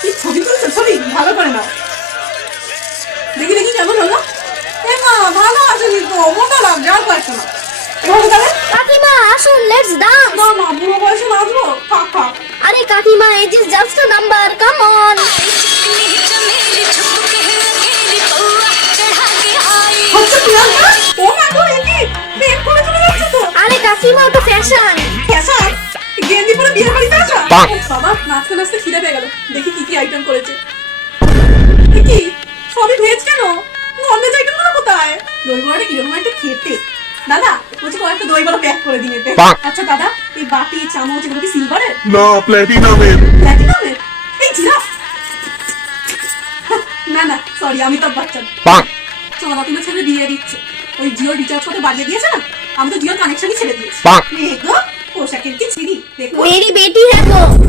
কি ছবি তুলছো? ছবি ভালো করে নাও। দেখি দেখি কেমন হলো? এ মা ভালো আসেনি তো, মোটা লাগছে, আর কয়েকটা না। এভাবে তাহলে কাকিমা আসুন, লেটস ডান্স। না মা, বুড়ো বয়সে নাচবো? থাক থাক। আরে কাকিমা, it is just a number, come on. হচ্ছে প্রিয়াঙ্কা, ও মা গো, এ কি প্রেম করে চলে যাচ্ছে তো। আরে কাকিমা, ওটা ফ্যাশন। ফ্যাশন? গেঞ্জি পরে বিয়ে বাড়িতে আসা? বাবা, নাচতে নাচতে খিদে পেয়ে গেল, দেখি কি কি আইটেম করেছে। এ কি সবই ভেজ কেন? ননভেজ আইটেম গুলো কোথায়? দই বড়াটা কিরকম একটা খেতে। দাদা বলছি কয়েকটা দই বড়া প্যাক করে দিন এতে। আচ্ছা দাদা, এই বাটি চামচ এগুলো কি সিলভারের? না, প্ল্যাটিনামের। প্ল্যাটিনামের? এই জিরাফ। না না সরি, আমি তো বাচ্চা। চলা তুমি ছেলে দিয়ে দিচ্ছে, ওই জিও রিচার্জ করতে বাড়িয়ে দিয়েছে না, আমি তো জিও কানেকশনই ছেড়ে দিয়েছি। গো পোশাকের কি ছিড়ি দেখো। मेरी बेटी है वो।